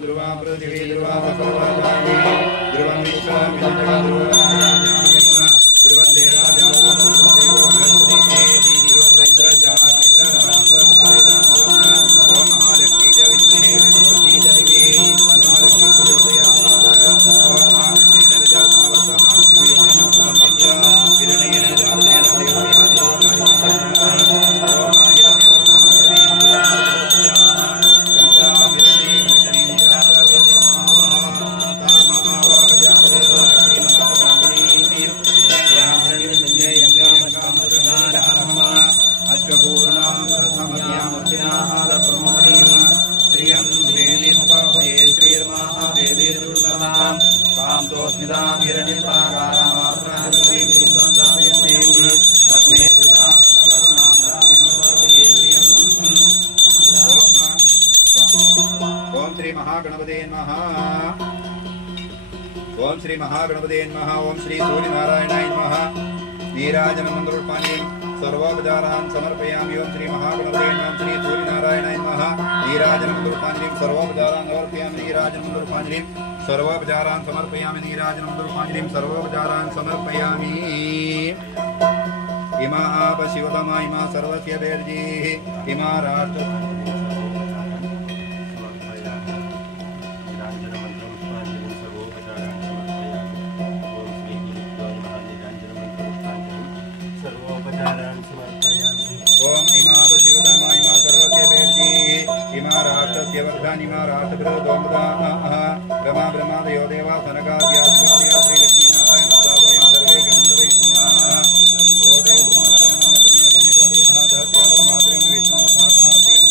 ध्रुवा पृथिवी ध्रुवा सकलवादानि ध्रुवं विश्वं विजयं ध्रुवं देवानां देवो बृहस्पतिः ध्रुवं वैन्द्रश्चापितरां स्वमहादेवं ॐ महालक्ष्मी च विद्महे विष्णुपत्नी च धीमहि तन्नो लक्ष्मी प्रचोदयात् ॐ महाविष्णुः नरजा सावसमानं विवेचनं समन्वित्य हिरण्येन जातेन ओम श्री महागणपते नमः। ओम श्री सूर्यनारायणाय नमः। नीराजनं मन्त्रोत्पाने सर्वोपचारान् समर्पयामि। ओम श्री महागणपते नमः। श्री सूर्यनारायणाय नमः। नीराजनं मन्त्रोत्पाने सर्वोपचारान् समर्पयामि। नीराजनं मन्त्रोत्पाने सर्वोपचारान् समर्पयामि। नीराजनं मन्त्रोत्पाने सर्वोपचारान् समर्पयामि। इमा आप शिवतमा इमा सर्वस्य वेर्जिः इमा राष्ट्र ओम इमा शिवतमा इमा सर्वस्य वेर्जिः इमा राष्ट्रस्य वर्धन इमा राष्ट्रगृहदोमदाः ब्रह्मा ब्रह्मादयो देवा सनकाद्यादिवादया श्रीलक्ष्मी नारायण सदावयं सर्वे गणन्तवै स्वाहा कोटयो ब्रह्मचरणं पुण्यगम्यकोटयः दहत्यालो मात्रेण विष्णु साधनातिकं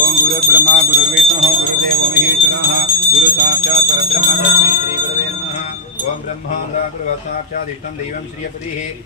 ओम गुरुर्ब्रह्मा गुरुर्विष्णुः गुरुर्देवो महेश्वरः गुरु साक्षात् परब्रह्म तस्मै श्री गुरवे नमः। ओम ब्रह्मा गुरुः साक्षात् इष्टं दैवं श्रीयपतिः